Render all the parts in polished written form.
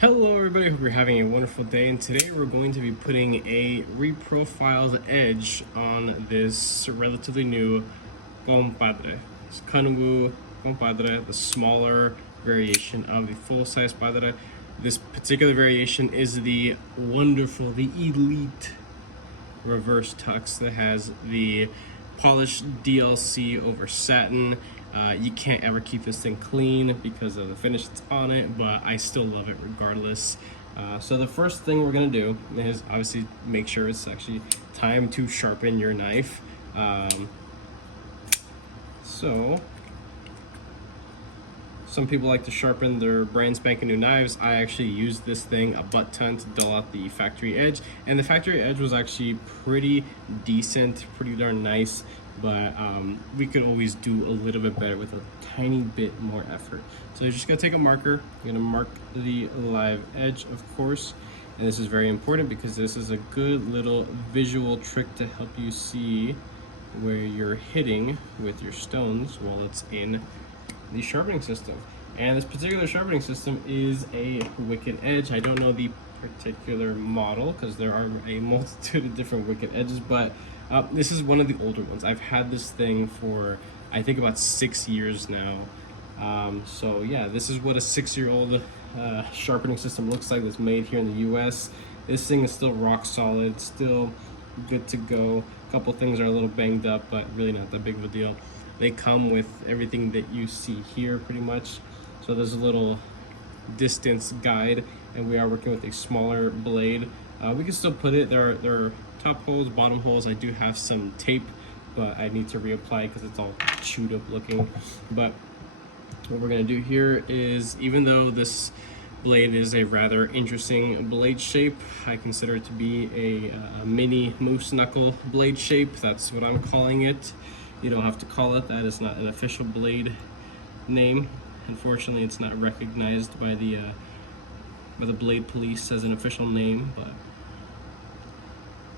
Hello everybody, hope you're having a wonderful day, and today we're going to be putting a reprofiled edge on this relatively new COMPADRE. It's kunwu COMPADRE, the smaller variation of the full-size Padre. This particular variation is the wonderful, the elite reverse tux that has the polished DLC over satin. You can't ever keep this thing clean because of the finish that's on it, but I still love it regardless. So the first thing we're gonna do is obviously make sure it's actually time to sharpen your knife. So some people like to sharpen their brand spanking new knives. I actually used this thing a butt ton to dull out the factory edge, and the factory edge was actually pretty decent, pretty darn nice, but we could always do a little bit better with a tiny bit more effort. So you're just gonna take a marker, you're gonna mark the live edge, of course, and this is very important because this is a good little visual trick to help you see where you're hitting with your stones while it's in the sharpening system. And this particular sharpening system is a wicked edge. I don't know the particular model because there are a multitude of different wicked edges, but this is one of the older ones. I've had this thing for I think about 6 years now. So yeah, this is what a 6-year-old sharpening system looks like that's made here in the US. This thing is still rock solid, still good to go. A couple things are a little banged up, but really not that big of a deal. They come with everything that you see here pretty much. So there's a little distance guide, and we are working with a smaller blade. We can still put it, there are top holes, bottom holes. I do have some tape, but I need to reapply because it's all chewed up looking. But what we're gonna do here is, even though this blade is a rather interesting blade shape, I consider it to be a mini moose knuckle blade shape. That's what I'm calling it. You don't have to call it that. It's not an official blade name. Unfortunately, it's not recognized by the blade police as an official name, but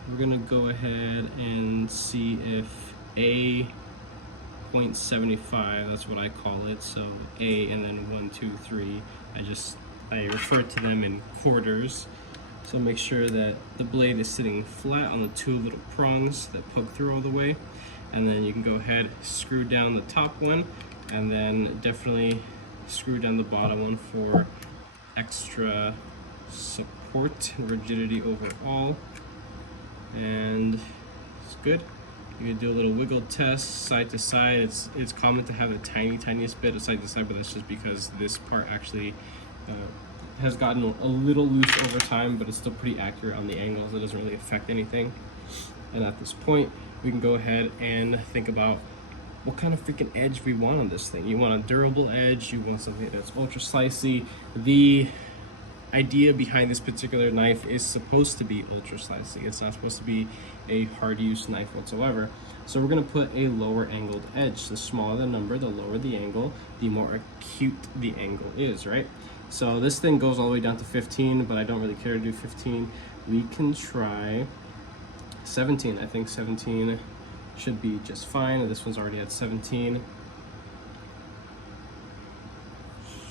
we're gonna go ahead and see if A.75, that's what I call it, so A and then 1, 2, 3. I refer to them in quarters. So make sure that the blade is sitting flat on the two little prongs that poke through all the way. And then you can go ahead, screw down the top one, and then definitely screw down the bottom one for extra support and rigidity overall. And it's good. You can do a little wiggle test side to side. It's common to have the tiniest bit of side to side, but that's just because this part actually has gotten a little loose over time, but it's still pretty accurate on the angles. It doesn't really affect anything. And at this point, we can go ahead and think about what kind of freaking edge we want on this thing. You want a durable edge, you want something that's ultra slicey. The idea behind this particular knife is supposed to be ultra slicey. It's not supposed to be a hard use knife whatsoever. So we're gonna put a lower angled edge. The smaller the number, the lower the angle, the more acute the angle is, right? So this thing goes all the way down to 15, but I don't really care to do 15. We can try 17. I think 17 should be just fine. This one's already at 17.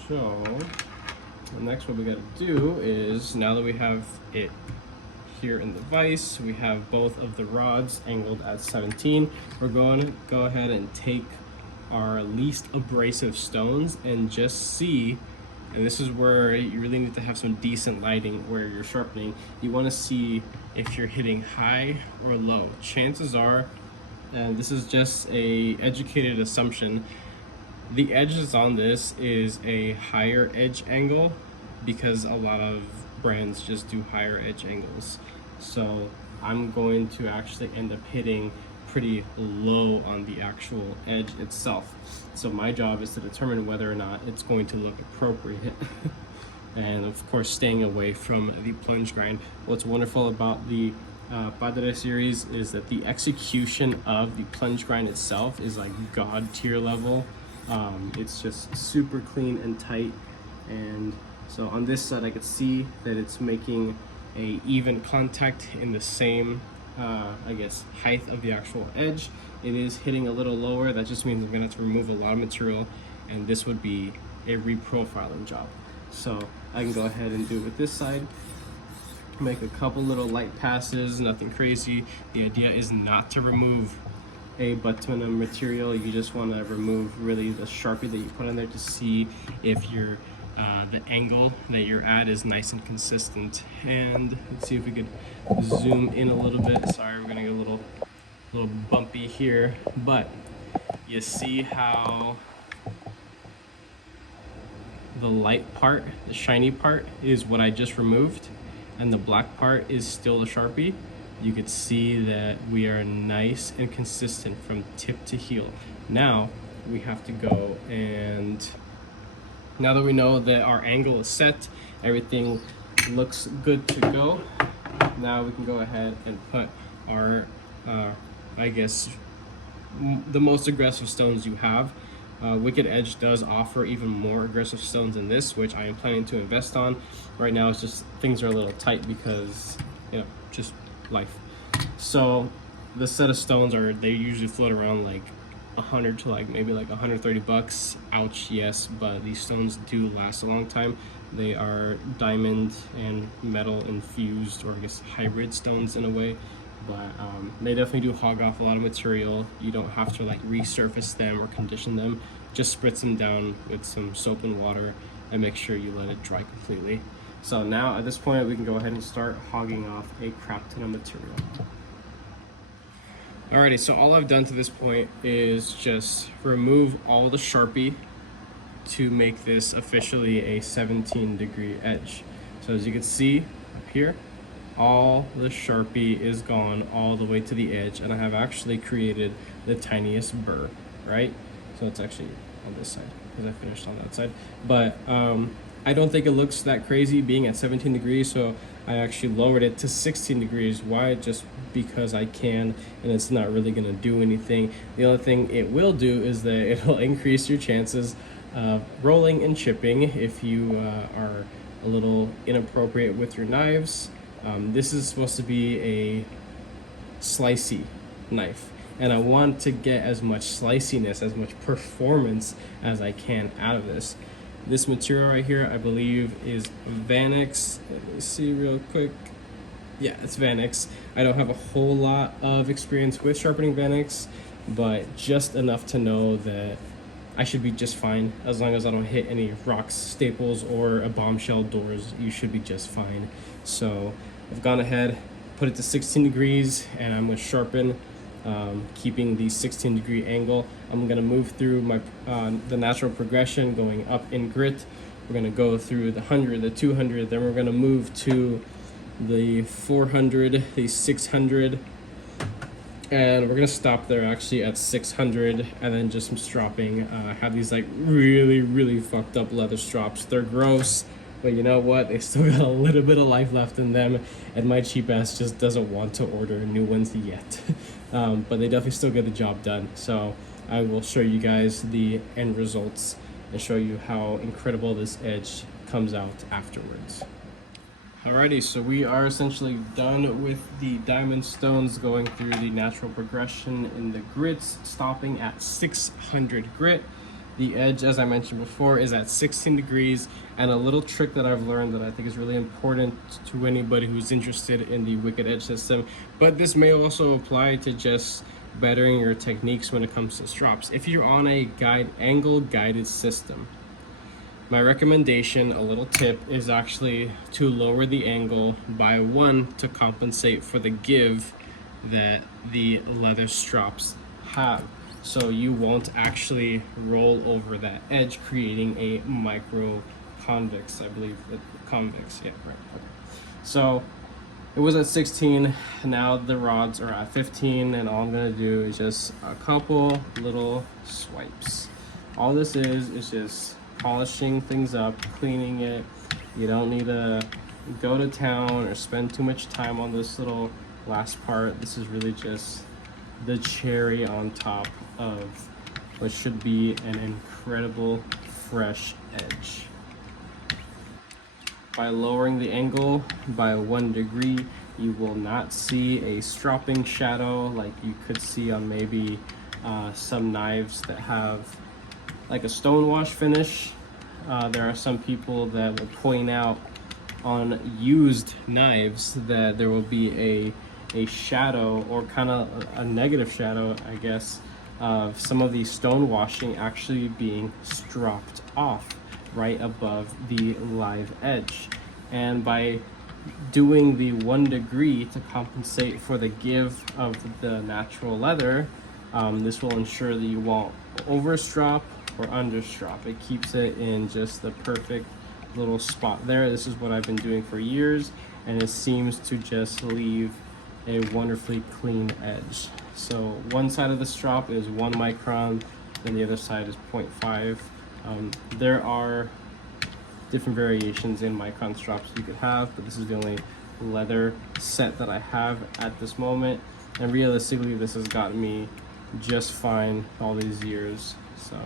So the next what we got to do is, now that we have it here in the vise, we have both of the rods angled at 17. We're going to go ahead and take our least abrasive stones and just see. And this is where you really need to have some decent lighting where you're sharpening. You want to see if you're hitting high or low. Chances are, and this is just a educated assumption, the edges on this is a higher edge angle because a lot of brands just do higher edge angles. So I'm going to actually end up hitting pretty low on the actual edge itself. So my job is to determine whether or not it's going to look appropriate. And of course, staying away from the plunge grind. What's wonderful about the Padre series is that the execution of the plunge grind itself is like god tier level. It's just super clean and tight. And so on this side, I could see that it's making a even contact in the same I guess height of the actual edge. It is hitting a little lower. That just means I'm gonna have to remove a lot of material, and this would be a reprofiling job. So I can go ahead and do it with this side. Make a couple little light passes, nothing crazy. The idea is not to remove a butt ton of material. You just want to remove really the Sharpie that you put on there to see if your the angle that you're at is nice and consistent. And let's see if we could zoom in a little bit. Sorry, we're gonna get a little bumpy here, but you see how the light part, the shiny part, is what I just removed, and the black part is still a Sharpie. You could see that we are nice and consistent from tip to heel. Now we have to go, and now that we know that our angle is set, everything looks good to go, now we can go ahead and put our I guess the most aggressive stones you have. Wicked Edge does offer even more aggressive stones than this, which I am planning to invest on. Right now it's just things are a little tight because, you know, just life. So the set of stones they usually float around like 100 to like maybe like 130 bucks. Ouch, yes, but these stones do last a long time. They are diamond and metal infused, or I guess hybrid stones in a way. But they definitely do hog off a lot of material. You don't have to like resurface them or condition them. Just spritz them down with some soap and water and make sure you let it dry completely. So now at this point we can go ahead and start hogging off a crap ton of material. Alrighty, so all I've done to this point is just remove all the Sharpie to make this officially a 17-degree edge. So as you can see up here, all the Sharpie is gone all the way to the edge, and I have actually created the tiniest burr, right? So it's actually on this side because I finished on that side. But I don't think it looks that crazy being at 17 degrees, so I actually lowered it to 16 degrees. Why? Just because I can, and it's not really gonna do anything. The only thing it will do is that it'll increase your chances of rolling and chipping if you are a little inappropriate with your knives. This is supposed to be a slicey knife, and I want to get as much sliciness, as much performance as I can out of this. This material right here, I believe, is Vanix. Let me see real quick. Yeah, it's Vanix. I don't have a whole lot of experience with sharpening Vanix, but just enough to know that I should be just fine. As long as I don't hit any rocks, staples, or a bombshell doors, you should be just fine. So I've gone ahead, put it to 16 degrees, and I'm gonna sharpen, keeping the 16-degree angle. I'm gonna move through my the natural progression, going up in grit. We're gonna go through the 100, the 200, then we're gonna move to the 400, the 600, and we're gonna stop there actually at 600, and then just some stropping. I have these like really fucked up leather strops. They're gross, but you know what? They still got a little bit of life left in them, and my cheap ass just doesn't want to order new ones yet. But they definitely still get the job done. So I will show you guys the end results and show you how incredible this edge comes out afterwards. Alrighty, so we are essentially done with the diamond stones, going through the natural progression in the grits, stopping at 600 grit. The edge, as I mentioned before, is at 16 degrees, and a little trick that I've learned that I think is really important to anybody who's interested in the Wicked Edge system, but this may also apply to just bettering your techniques when it comes to strops. If you're on a angle guided system, my recommendation, a little tip, is actually to lower the angle by 1 to compensate for the give that the leather strops have. So you won't actually roll over that edge, creating a micro convex, I believe. Convex, yeah, right. Okay. So it was at 16, now the rods are at 15, and all I'm gonna do is just a couple little swipes. All this is just polishing things up, cleaning it. You don't need to go to town or spend too much time on this little last part. This is really just the cherry on top of what should be an incredible fresh edge. By lowering the angle by 1 degree, you will not see a stropping shadow like you could see on maybe some knives that have like a stone wash finish. there are some people that will point out on used knives that there will be a shadow, or kind of a negative shadow, I guess, of some of the stone washing actually being stropped off right above the live edge. And by doing the 1 degree to compensate for the give of the natural leather, this will ensure that you won't overstrop or understrop. It keeps it in just the perfect little spot there. This is what I've been doing for years, and it seems to just leave a wonderfully clean edge. So one side of the strop is 1 micron, and the other side is 0.5. There are different variations in micron strops you could have, but this is the only leather set that I have at this moment. And realistically, this has gotten me just fine all these years. So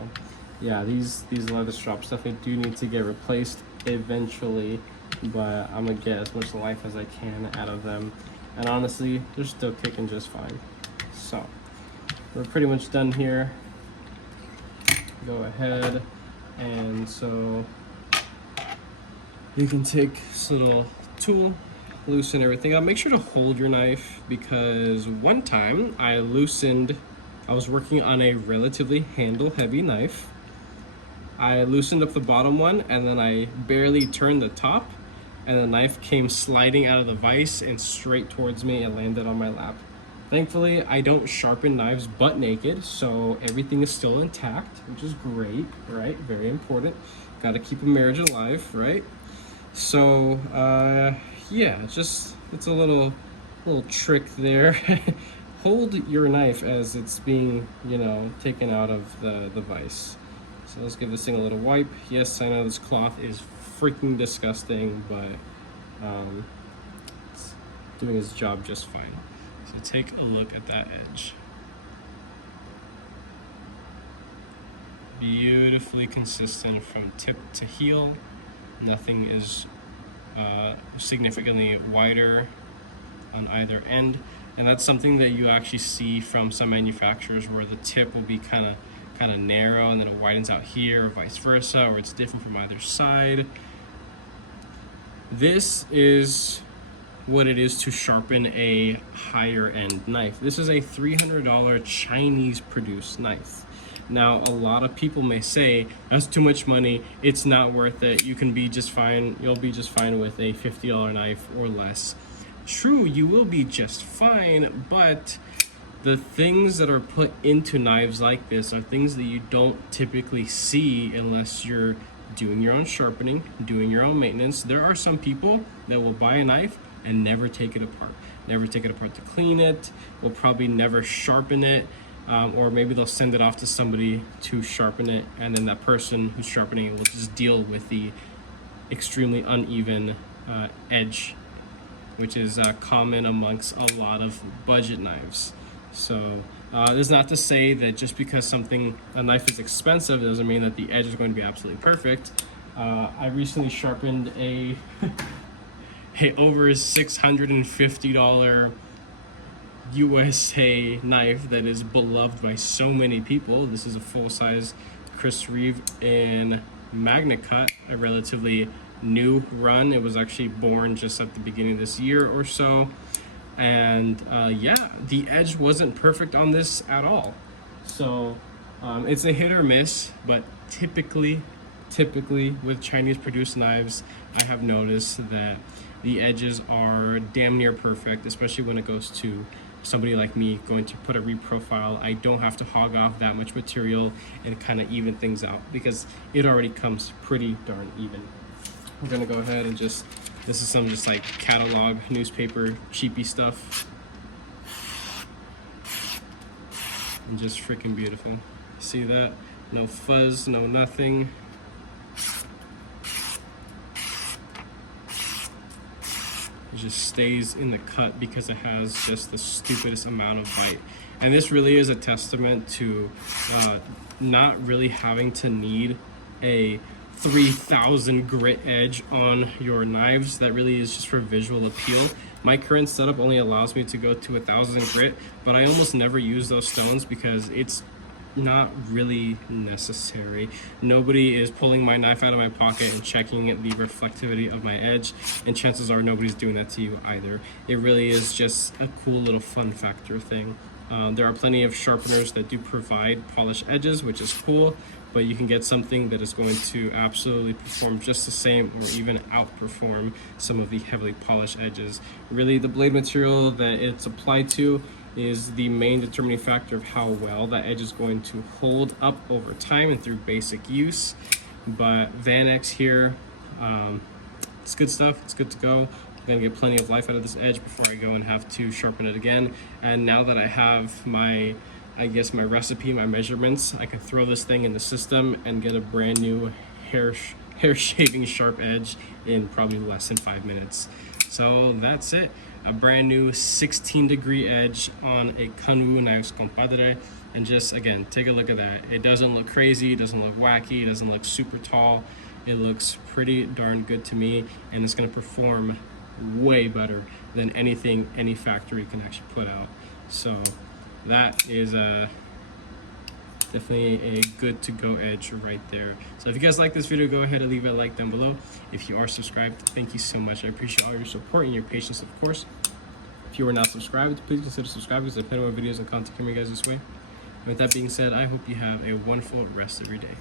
yeah, these leather strops definitely do need to get replaced eventually, but I'm gonna get as much life as I can out of them. And honestly, they're still kicking just fine. So we're pretty much done here. Go ahead, and so you can take this little tool, loosen everything up. Make sure to hold your knife, because one time I was working on a relatively handle heavy knife. I loosened up the bottom one, and then I barely turned the top, and the knife came sliding out of the vise and straight towards me and landed on my lap. Thankfully, I don't sharpen knives butt naked, so everything is still intact, which is great, right? Very important. Gotta keep a marriage alive, right? So, yeah, it's a little trick there. Hold your knife as it's being, taken out of the vise. So let's give this thing a little wipe. Yes, I know this cloth is freaking disgusting, but it's doing its job just fine. So take a look at that edge. Beautifully consistent from tip to heel. Nothing is significantly wider on either end. And that's something that you actually see from some manufacturers, where the tip will be kind of narrow and then it widens out here, or vice versa, or it's different from either side. This is what it is to sharpen a higher end knife. This is a $300 Chinese produced knife. Now, a lot of people may say that's too much money, it's not worth it, you can be just fine, you'll be just fine with a $50 knife or less. True, you will be just fine, but the things that are put into knives like this are things that you don't typically see unless you're doing your own sharpening, doing your own maintenance. There are some people that will buy a knife and never take it apart. Never take it apart to clean it, will probably never sharpen it, or maybe they'll send it off to somebody to sharpen it, and then that person who's sharpening it will just deal with the extremely uneven edge, which is common amongst a lot of budget knives. So this is not to say that just because a knife is expensive doesn't mean that the edge is going to be absolutely perfect. I recently sharpened a over $650 USA knife that is beloved by so many people. This is a full-size Chris Reeve in Magna Cut, a relatively new run. It was actually born just at the beginning of this year or so. And yeah, the edge wasn't perfect on this at all. So it's a hit or miss, but typically with Chinese produced knives, I have noticed that the edges are damn near perfect, especially when it goes to somebody like me going to put a reprofile. I don't have to hog off that much material and kind of even things out, because it already comes pretty darn even. We're gonna go ahead and this is some just like catalog newspaper cheapy stuff, and just freaking beautiful. See that? No fuzz, no nothing. It just stays in the cut because it has just the stupidest amount of bite. And this really is a testament to not really having to need a 3000 grit edge on your knives. That really is just for visual appeal. My current setup only allows me to go to 1000 grit, but I almost never use those stones because it's not really necessary. Nobody is pulling my knife out of my pocket and checking the reflectivity of my edge, and chances are nobody's doing that to you either. It really is just a cool little fun factor thing. There are plenty of sharpeners that do provide polished edges, which is cool, but you can get something that is going to absolutely perform just the same or even outperform some of the heavily polished edges. Really, the blade material that it's applied to is the main determining factor of how well that edge is going to hold up over time and through basic use. But Van X here, it's good stuff, it's good to go. I'm gonna get plenty of life out of this edge before I go and have to sharpen it again. And now that I have my, I guess, my recipe, my measurements, I can throw this thing in the system and get a brand new hair shaving sharp edge in probably less than 5 minutes. So that's it. A brand new 16-degree edge on a kunwu knives COMPADRE. And just, again, take a look at that. It doesn't look crazy, it doesn't look wacky, it doesn't look super tall. It looks pretty darn good to me, and it's gonna perform way better than anything any factory can actually put out. So that is definitely a good to go edge right there. So if you guys like this video, go ahead and leave a like down below. If you are subscribed, thank you so much. I appreciate all your support and your patience, of course. If you are not subscribed, please consider subscribing, because I put more videos and content coming you guys this way. And with that being said, I hope you have a wonderful rest of your day.